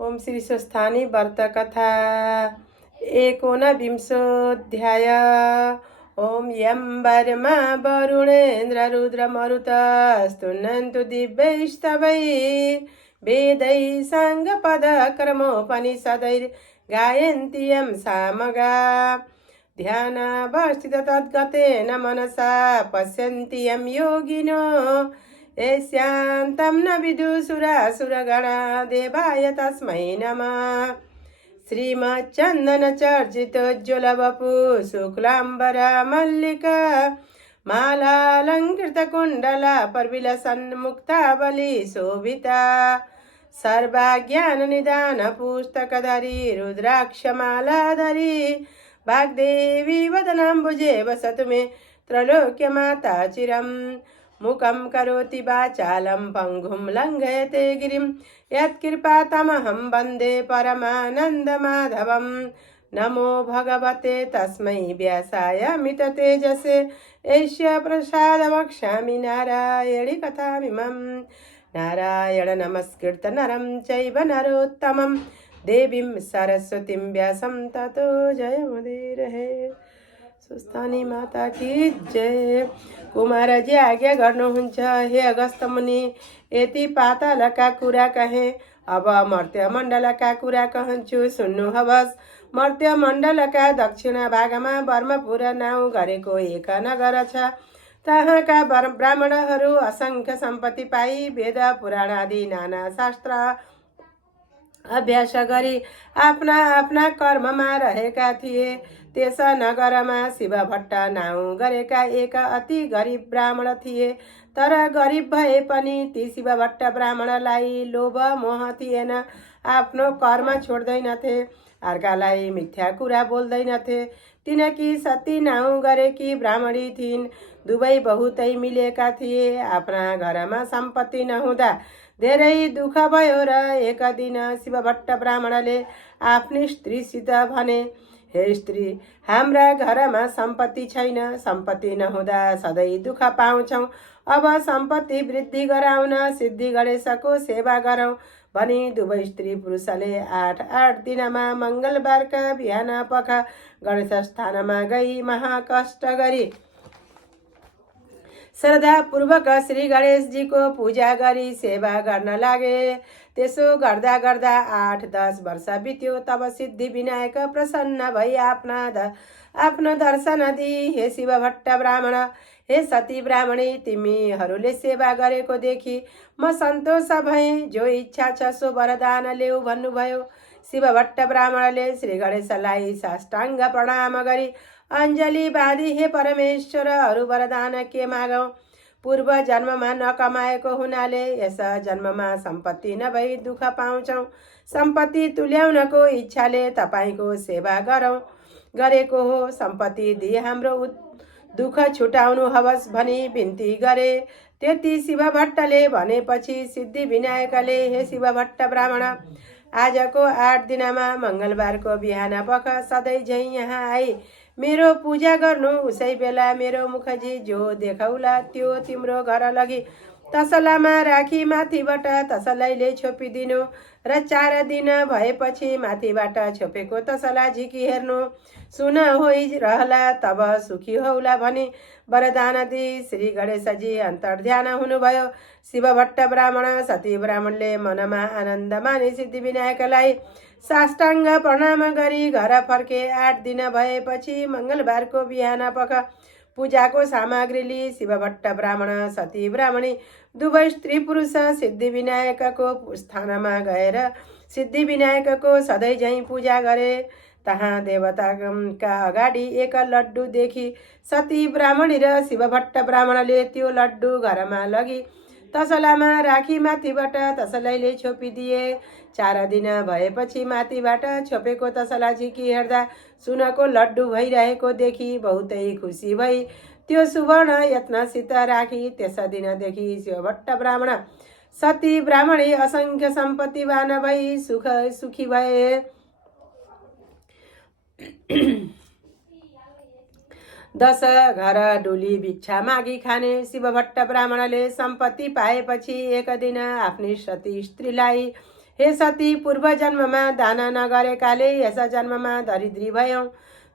ओम श्री स्वस्थानी व्रत कथा एकोनविंशोऽध्याय। ओम यं वर्मा वरुणेन्द्र रुद्र मरुतस्तुन्नन्तु दिव्यैस्तवैर्वेदैः साङ्गपदक्रमोपनिषदैर्गायन्ति यं सामगा ध्यानावस्थित तद्गतेन मनसा पश्यन्ति यं योगिनो यस्यान्तं न विदुषुरासुरगणा देवाय तस्मै नमः। श्रीमच्चन्दनचर्चितोज्ज्वलवपु शुक्लाम्बरा मल्लिका मालालङ्कृतकुण्डला परविलसन्मुक्तावली शोभिता सर्वाज्ञाननिदानपुस्तकधरी रुद्राक्षमालाधरी वाग्देवी वदनाम्बुजे वसतु मे त्रैलोक्यमाता चिरम्। मुखं करोति वाचालं पङ्गुं लङ्घयते गिरिं यत्कृपातमहं वन्दे परमानन्दमाधवं। नमो भगवते तस्मै व्यासाय मिततेजसे यस्य प्रसादवक्ष्यामि नारायणी कथामिमं। नारायण नमस्कृत्य नरं चैव नरोत्तमं देवीं सरस्वतीं व्यासं ततो जयमुदीरये। स्वस्थानी माता की जय। कुमारजी आज्ञा गर्नुहुन्छ, हे अगस्त मुनि, यति पातालका कुरा कहे, अब मर्त्य मण्डलका कुरा कहन्छु सुन्नु हवस्। मर्त्य मण्डलका दक्षिण भागमा ब्रह्मपुर नाउँ गरेको एक नगर छ। तहाँका ब्राह्मणहरू असङ्ख्य सम्पत्ति पाई वेद पुराण आदि नाना शास्त्र अभ्यास गरी आफ्ना आफ्ना कर्ममा रहेका थिए। त्यस नगरमा शिव भट्ट नाउँ गरेका एक अति गरिब ब्राह्मण थिए। तर गरिब भए पनि ती शिव भट्ट ब्राह्मणलाई लोभ मोह थिएन। आफ्नो कर्म छोड्दैनथे, अर्कालाई मिथ्या कुरा बोल्दैनथे। तिनकी सती नाउँ गरेकी ब्राह्मणी थिइन्। दुवै बहुतै मिलेका थिए। आफ्ना घरमा सम्पत्ति नहुँदा धेरै दुःख भयो र एक दिन शिव भट्ट ब्राह्मणले आफ्नी स्त्रीसित भने, हे स्त्री, हाम्रा घरमा सम्पत्ति छैन। सम्पत्ति नहुँदा सधैँ दुःख पाउँछौँ। अब सम्पत्ति वृद्धि गराउन सिद्धि गणेशको सेवा गरौँ भनी दुवै स्त्री पुरुषले 8 दिनमा मङ्गलबारका बिहान पख गणेश स्थानमा गई महाकष्ट गरी श्रद्धापूर्वक श्री गणेशजीको पूजा गरी सेवा गर्न लागे। त्यसो गर्दा गर्दा 8-10 वर्ष बित्यो। तब सिद्धि विनायक प्रसन्न भई आफ्नो दर्शन दिई, हे शिव भट्ट ब्राह्मण, हे सती ब्राह्मणी, तिमीहरूले सेवा गरेको देखि म सन्तोष भएँ। जो इच्छा छ सो वरदान लेऊ भन्नुभयो। शिव भट्ट ब्राह्मणले श्री गणेशलाई साष्टाङ्ग प्रणाम गरी अञ्जली बाँधी, हे परमेश्वर, अरू वरदान के मागौँ? पूर्व जन्ममा नकमाएको हुनाले यस जन्ममा सम्पत्ति नभई दुःख पाउँछौँ। सम्पत्ति तुल्याउनको इच्छाले तपाईँको सेवा गरेको हो। सम्पत्ति दिई हाम्रो दुःख छुटाउनु हवस् भनी बिन्ती गरे। त्यति शिव भट्टले भनेपछि सिद्धि विनायकले, हे शिव भट्ट ब्राह्मण, आजको 8 दिनमा मङ्गलबारको बिहान पख सधैँ झैँ यहाँ आई मेरो पूजा गर्नु। उसै बेला मेरो मुखजी जो देखाउला त्यो तिम्रो घर लगी तसलामा राखी माथिबाट तसलाईले छोपिदिनु र 4 दिन भएपछि माथिबाट छोपेको तसला झिकी हेर्नु। सुन होइ रहला तब सुखी हौला भनी वरदान दिई श्री गणेशजी अन्तर्ध्यान हुनुभयो। शिव भट्ट ब्राह्मण सती ब्राह्मणले मनमा आनन्द मानि सिद्धि विनायकलाई साष्टाङ्ग प्रणाम गरी घर फर्के। 8 दिन भएपछि मङ्गलबारको बिहान पख पूजाको सामग्री लिई शिव भट्ट ब्राह्मण सती ब्राह्मणी दुवै स्त्री पुरुष सिद्धि विनायकको स्थानमा गएर सिद्धि विनायकको सधैँ झैँ पूजा गरे। तहाँ देवताका अगाडि एक लड्डु देखि सती ब्राह्मणी र शिव भट्ट ब्राह्मणले त्यो लड्डु घरमा लगी तसलामा राखी माथिबाट तसलाईले छोपिदिए। 4 दिन भएपछि माथिबाट छोपेको तसला झिकी हेर्दा सुनको लड्डु भइरहेको देखि बहुतै खुसी भई त्यो सुवर्ण यत्नसित राखी त्यस दिनदेखि शिव भट्ट ब्राह्मण सती ब्राह्मणी असङ्ख्य सम्पत्तिवान भई सुखी भए। 10 घर डोली भिक्षा मागी खाने शिव भट्ट ब्राह्मणले सम्पत्ति पाएपछि एक दिन आफ्नी सती स्त्रीलाई, हे सती, पूर्व जन्ममा दान नगरेकाले यस जन्ममा दरिद्री भयौँ,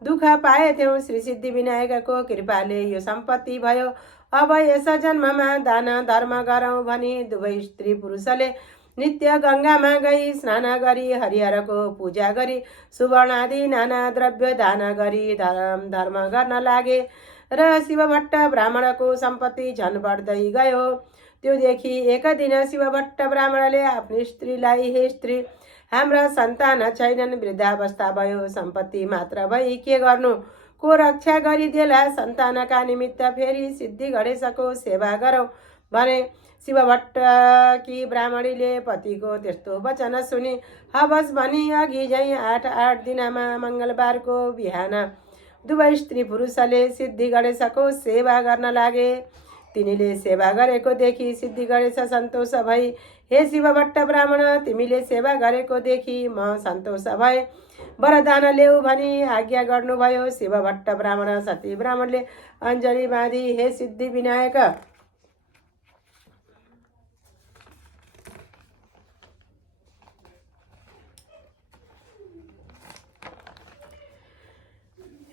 दुःख पाएथ्यौँ। श्री सिद्धि विनायकको कृपाले यो सम्पत्ति भयो। अब यस जन्ममा दान धर्म गरौँ भनी दुवै स्त्री पुरुषले नित्य गङ्गामा गई स्नान गरी हरिहरको पूजा गरी सुवर्ण आदि नाना द्रव्य दान गरी धर्म गर्न लागे र शिवभट्ट ब्राह्मणको सम्पत्ति झन बढ्दै गयो। त्यो देखि एक दिन शिवभट्ट ब्राह्मणले आफ्नो स्त्रीलाई, हे स्त्री, हाम्रा सन्तान छैनन्, वृद्धावस्था भयो, सम्पत्ति मात्र भई के गर्नु, को रक्षा गरिदेला, सन्तानका निमित्त फेरि सिद्धि गणेशको सेवा गरौँ भने। शिवभट्टकी ब्राह्मणीले पतिको त्यस्तो वचन सुनि हवस् भनी अघि झै 8 दिनमा मङ्गलबारको बिहान दुवै स्त्री पुरुषले सिद्धि गणेशको सेवा गर्न लागे। तिनीले सेवा गरेको देखि सिद्धि गणेश सन्तोष भई, हे शिवभट्ट ब्राह्मण, तिमीले सेवा गरेको देखि म सन्तोष भए, वरदान ल्याऊ भनी आज्ञा गर्नुभयो। शिवभट्ट ब्राह्मण सती ब्राह्मणले अञ्जली बाँधी, हे सिद्धि विनायक,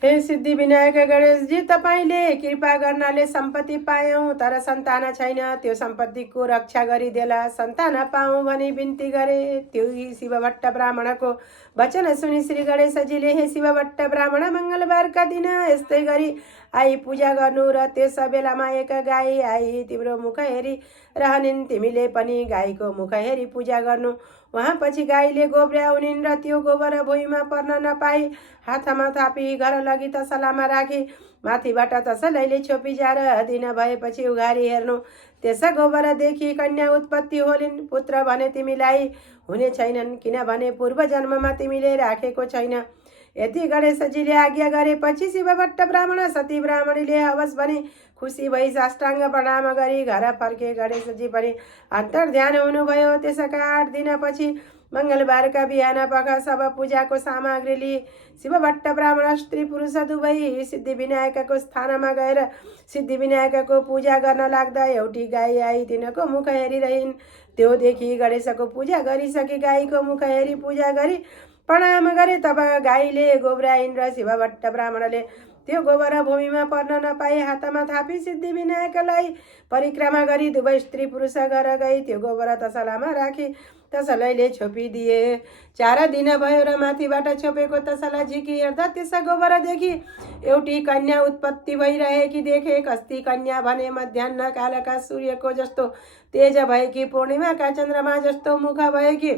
हे सिद्धि विनायक गणेशजी, तपाईँले कृपा गर्नाले सम्पत्ति पायौँ, तर सन्तान छैन, त्यो सम्पत्तिको रक्षा गरिदेला, सन्तान पाऊँ भनी बिन्ती गरे। त्यो शिवभट्ट ब्राह्मणको वचन सुनि श्री गणेशजीले, हे शिवभट्ट ब्राह्मण, मङ्गलबारका दिन यस्तै गरी आई पूजा गर्नु र त्यस बेलामा एक गाई आई तिम्रो मुख हेरी रहनिन्, तिमीले पनि गाईको मुख हेरी पूजा गर्नु। वहाँ पछि गाईले गोब्र्याउनिन् र त्यो गोबर भुइँमा पर्न नपाई हातमा थापी घर लगी तसलामा राखी माथिबाट तसलैले छोपिजार दिन भएपछि उघारी हेर्नु, त्यस गोबरदेखि कन्या उत्पत्ति होलिन्। पुत्र भने तिमीलाई हुने छैनन्, किनभने पूर्व जन्ममा तिमीले राखेको छैन। यति गणेशजीले आज्ञा गरेपछि शिवभट्ट ब्राह्मण सती ब्राह्मणीले हवस् भनी खुसी भई साष्टाङ्ग प्रणाम गरी घर फर्के। गणेशजी पनि अन्तर्ध्यान हुनुभयो। त्यसका 8 दिनपछि मङ्गलबारका बिहान पख सब पूजाको सामग्री लिई शिवभट्ट ब्राह्मण स्त्री पुरुष दुवै सिद्धि विनायकको स्थानमा गएर सिद्धि विनायकको पूजा गर्न लाग्दा एउटी गाई आई तिनको मुख हेरिरहिन्। त्यो देखि गणेशको पूजा गरिसके गाईको मुख हेरी पूजा गरी प्रणाम गरे। तब गाईले गोब्राइन् र शिवभट्ट ब्राह्मणले त्यो गोबर भूमिमा पर्न नपाई हातमा थापी सिद्धि विनायकलाई परिक्रमा गरी दुवै स्त्री पुरुष घर गई त्यो गोबर तसलामा राखी तसलैले छोपिदिए। 4 दिन भयो र माथिबाट छोपेको तसला झिकी हेर्दा त्यस गोबरदेखि एउटी कन्या उत्पत्ति भइरहेकी देखे। कस्ती कन्या भने मध्याह्न कालका सूर्यको जस्तो तेज भएकी, पूर्णिमाका चन्द्रमा जस्तो मुख भएकी,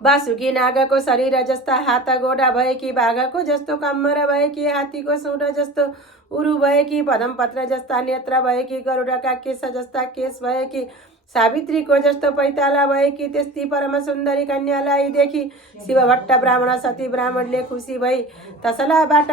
बासुकी नागको शरीर जस्ता हात गोडा भएकी, बाघको जस्तो कम्मर भएकी, हात्तीको सुँड जस्तो उरु भएकी, पदमपत्र जस्ता नेत्र भएकी, गरुडका केश जस्ता केश भएकी, सावित्रीको जस्तो पैताला भएकी, त्यस्ती परम सुन्दरी कन्यालाई देखि शिवभट्ट ब्राह्मण सती ब्राह्मणले खुसी भई तसलाबाट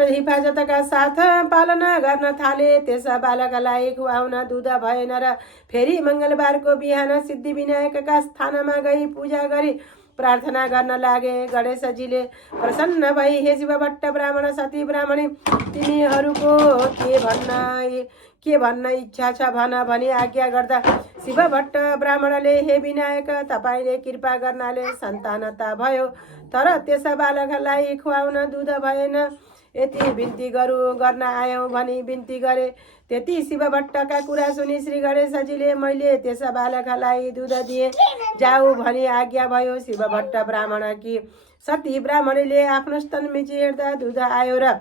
हिफाजतका साथ पालना गर्न थाले। त्यस बालकलाई खुवाउन दुध भएन र फेरि मङ्गलबारको बिहान सिद्धि विनायकका स्थानमा गई पूजा गरी प्रार्थना गर्न लागे। गणेशजीले प्रसन्न भई, हे शिवभट्ट ब्राह्मण सती ब्राह्मणी, तिमीहरूको के भन्न इच्छा छ भन भनी आज्ञा गर्दा शिवभट्ट ब्राह्मणले, हे विनायक, तपाईँले कृपा गर्नाले सन्तानता भयो, तर त्यस बालकलाई खुवाउन दुध भएन, यति बिन्ती गर्न आयौँ भनी बिन्ती गरे। त्यति शिवभट्टका कुरा सुनि श्री गणेशजीले, मैले त्यस बालकलाई दुध दिए जाऊ भनी आज्ञा भयो। शिवभट्ट ब्राह्मणकी सती ब्राह्मणीले आफ्नो स्तन मिची हेर्दा दुध आयो र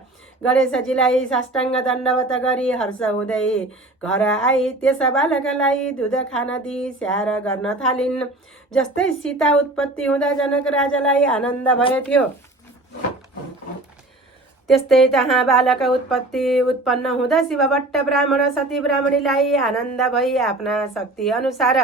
गणेशजीलाई साष्टाङ्ग दण्डवत गरी हर्ष हुँदै घर आई त्यस बालकलाई दुध खान दिई स्याहार गर्न थालिन्। जस्तै सीता उत्पत्ति हुँदा जनक राजालाई आनन्द भएथ्यो, त्यस्तै त्यहाँ बालक उत्पन्न हुँदा शिवभट्ट ब्राह्मण सती ब्राह्मणीलाई आनन्द भई आफ्ना शक्ति अनुसार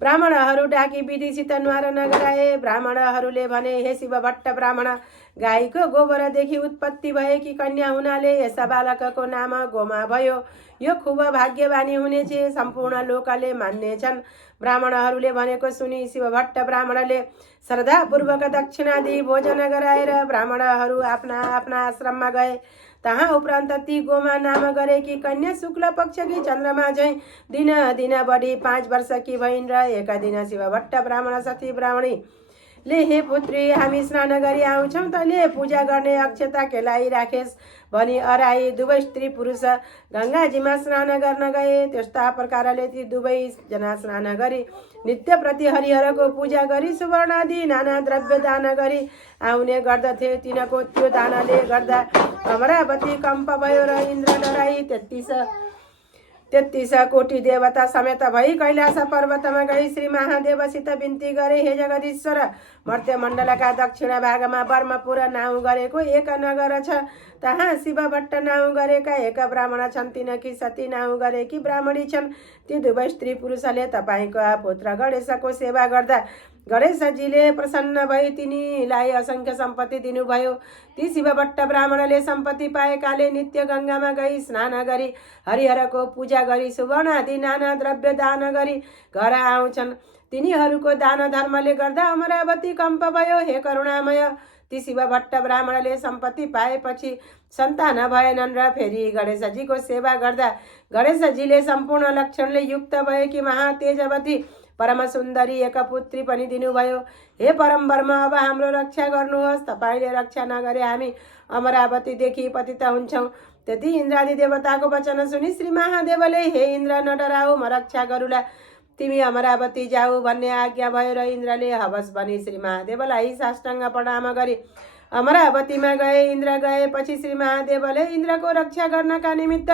ब्राह्मणहरू डाकी विधिसित न्वार नगराए। ब्राह्मणहरूले भने, हे शिवभट्ट ब्राह्मण, गाईको गोबरदेखि उत्पत्ति भएकी कन्या हुनाले यस बालकको नाम गोमा भयो। यो खुब भाग्यवानी हुनेछ, सम्पूर्ण लोकले मान्नेछन्। ब्राह्मणहरूले भनेको सुनि शिवभट्ट ब्राह्मणले श्रद्धापूर्वक दक्षिणा दिई भोजन गराएर ब्राह्मणहरू आफ्ना आफ्ना आश्रममा गए। तहाँ उपरान्त ती गोमा नाम गरेकी कन्या शुक्ल पक्षकी चन्द्रमा झैँ दिन दिन बढी 5 वर्षकी भइन् र एका दिन शिव भट्ट ब्राह्मण सती ब्राह्मणी ले हे पुत्री हामी स्नान गरी आउँछौँ तैँले पूजा गर्ने अक्षता केलाई राखेस् भनी अराई दुवै स्त्री पुरुष गङ्गाजीमा स्नान गर्न गए। त्यस्ता प्रकारले ती दुवैजना स्नान गरी नित्य प्रति हरिहरको पूजा गरी सुवर्ण आदि नाना द्रव्य दान गरी आउने गर्दथे। तिनको त्यो दानले गर्दा अमरावती कम्प भयो र इन्द्र डराई 33 कोटी देवता समेत भई कैलाश पर्वतमा गई श्री महादेवसित बिन्ती गरे, हे जगदीश्वर, मर्त्यमण्डलका दक्षिण भागमा ब्रह्मपुर नाउँ गरेको एक नगर छ। तहाँ शिव भट्ट नाउँ गरेका एक ब्राह्मण छन्। तिनकी सती नाउँ गरेकी ब्राह्मणी छन्। ती दुवै स्त्री पुरुषले तपाईँको पुत्र गणेशको सेवा गर्दा गणेशजीले प्रसन्न भई तिनीलाई असंख्य सम्पत्ति दिनुभयो। ती शिव भट्ट ब्राह्मणले सम्पत्ति पाएकाले नित्य गङ्गामा गई स्नान गरी हरिहरको पूजा गरी सुवर्ण आदि नाना द्रव्य दान गरी घर आउँछन्। तिनीहरूको दान धर्मले गर्दा अमरावती कम्प भयो। हे करुणामय, ती शिव भट्ट ब्राह्मणले सम्पत्ति पाएपछि सन्तान भएनन् र फेरि गणेशजीको सेवा गर्दा गणेशजीले सम्पूर्ण लक्षणले युक्त भएकी महातेजवती परम सुन्दरी एक पुत्री पनि दिनुभयो। हे परम ब्रह्म, अब हाम्रो रक्षा गर्नुहोस्। तपाईँले रक्षा नगरे हामी अमरावतीदेखि पतित हुन्छौँ। त्यति इन्द्रादि देवताको वचन सुनि श्री महादेवले, हे इन्द्र, नडराऊ, म रक्षा गरुला, तिमी अमरावती जाऊ भन्ने आज्ञा भयो र इन्द्रले हवस भनी श्री महादेवलाई साष्टाङ्ग प्रणाम गरी अमरावतीमा गए। इन्द्र गएपछि श्री महादेवले इन्द्रको रक्षा गर्नका निमित्त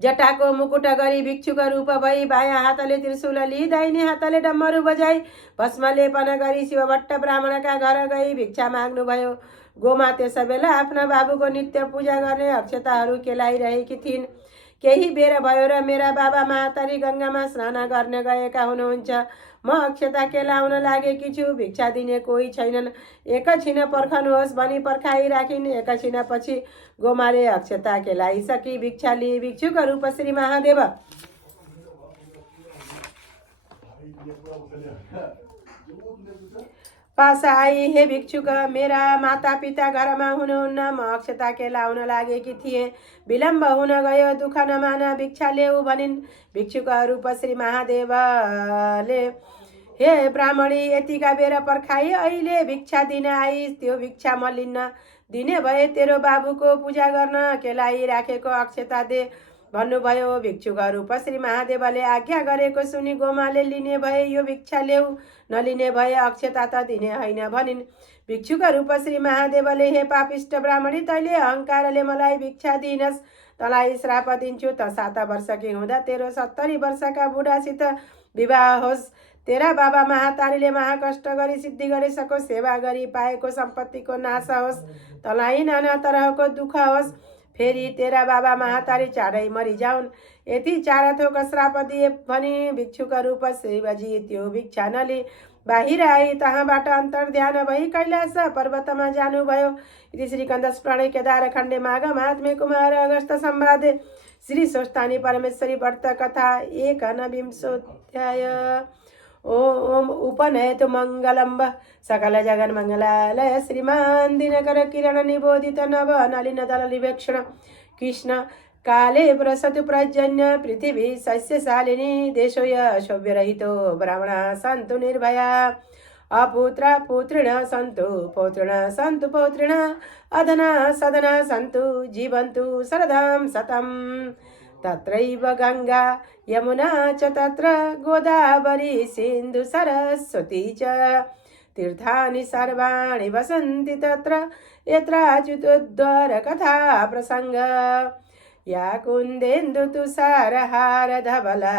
जटाको मुकुट गरी भिक्षुक रूप भई बायाँ हातले त्रिशूल लिई दाहिने हातले डम्मरु बजाई भस्म लेपन गरी शिव भट्ट ब्राह्मणका घर गई भिक्षा माग्नुभयो। गोमा त्यस बेला आफ्ना बाबुको नित्य पूजा गर्ने अक्षताहरू केलाइरहेकी थिइन्। केही बेर भयो र मेरा बाबा महातारी गङ्गामा स्नान गर्न गएका हुनुहुन्छ। म अक्षता केलाउन लागेकी छु, भिक्षा दिने कोही छैनन्, एकछिन पर्खनुहोस् भनी पर्खाइराखिन्। एकछिन पछि गोमाले अक्षता केलाइसकी भिक्षा लिई भिक्षुक रूप श्री महादेव पास आई। हे भिक्षुक, मेरा माता पिता घरमा हुनुहुन्न, म अक्षता केलाउन लागेकी थिएँ, विलम्ब हुन गयो, दुःख नमान, भिक्षा ल्याऊ भनिन्। भिक्षुक रूप श्री महादेवले, हे ब्राह्मणी, यतिका बेर पर्खाई, अहिले भिक्षा दिन आई, त्यो भिक्षा म लिन्न, दिने भए तेरो बाबुको पूजा गर्न केलाई राखेको अक्षता दे भन्नुभयो। भिक्षुक रूप श्री महादेवले आज्ञा गरेको सुनि गोमाले लिने भए यो भिक्षा ल्याऊ, नलिने भए अक्षता त दिने होइन भनिन्। भिक्षुक रूप श्री महादेवले, हे पापिष्ट ब्राह्मणी, तैँले अहङ्कारले मलाई भिक्षा दिइनस्, तँलाई श्राप दिन्छु। त 7 वर्षकी हुँदा तेरो 70 वर्षका बुढासित विवाह होस्। तेरा बाबा महातारीले महाकष्ट गरी सिद्धि गणेशको सेवा गरी पाएको सम्पत्तिको नाश होस्, तँलाई नाना तरहको दुःख होस्, फेरि तेरा बाबा महातारी चाँडै मरिजाउन्। यति 4 थोक श्राप दिए भनी भिक्षुक रूप शिवजी त्यो भिक्षा नली बाहिर आई। तहाँबाट अन्तर्ध्यान भई कैलाश पर्वतमा जानुभयो। इति श्री कन्दस्प्राणे केदार खण्डे माघ महात्म्य कुमार अगस्त संवादे श्री स्वस्थानी परमेश्वरी व्रत कथा 19विंशोऽध्याय। ओम उपनयतु मंगलम्ब सकल जगन मंगलालय श्रीमान दिनकर किरण निबोधित नव नलिन दल निवेक्षण कृष्ण काले प्रसतु प्रजन्य पृथिवी सस्यशालिनी देशोय शोभ्यरहितो ब्राह्मणा सन्तु निर्भया अपुत्र पुत्रिण सन्तु पौत्रिण सन्तु पौत्रिण अधना सदना सन्तु जीवन्तु शरदां शतम्। तत्रैव गंगा यमुना च तत्र गोदावरी सिन्धु सरस्वती च तीर्थानि सर्वाणि वसन्ति तत्र यत्राच्युतोद्धार कथा प्रसंग। या कुन्देन्दु तुषारहार धवला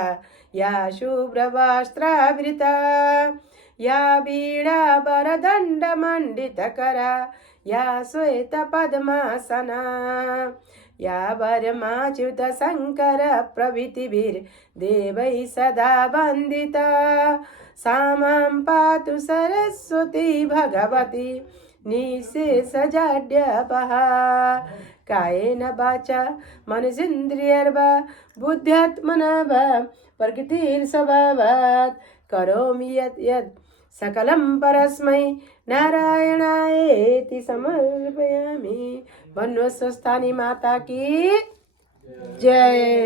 या शुभ्रवस्त्रावृता या वीणा वरदण्ड मण्डितकरा या श्वेत पद्मासना या वरमाच्युत शंकर प्रभृतिभिर्देवैः सदा वन्दिता सा मां पातु सरस्वती भगवती निःशेषजाड्यपहा। कायेन वाचा मनसेन्द्रियर्वा बुद्ध्यात्मना वा प्रकृतिर्स्वभावात् करोमि यत् यत् सकलं परस्मै नारायणायेति समर्पयामि। भन्नुहोस् स्वस्थानी माता की जय।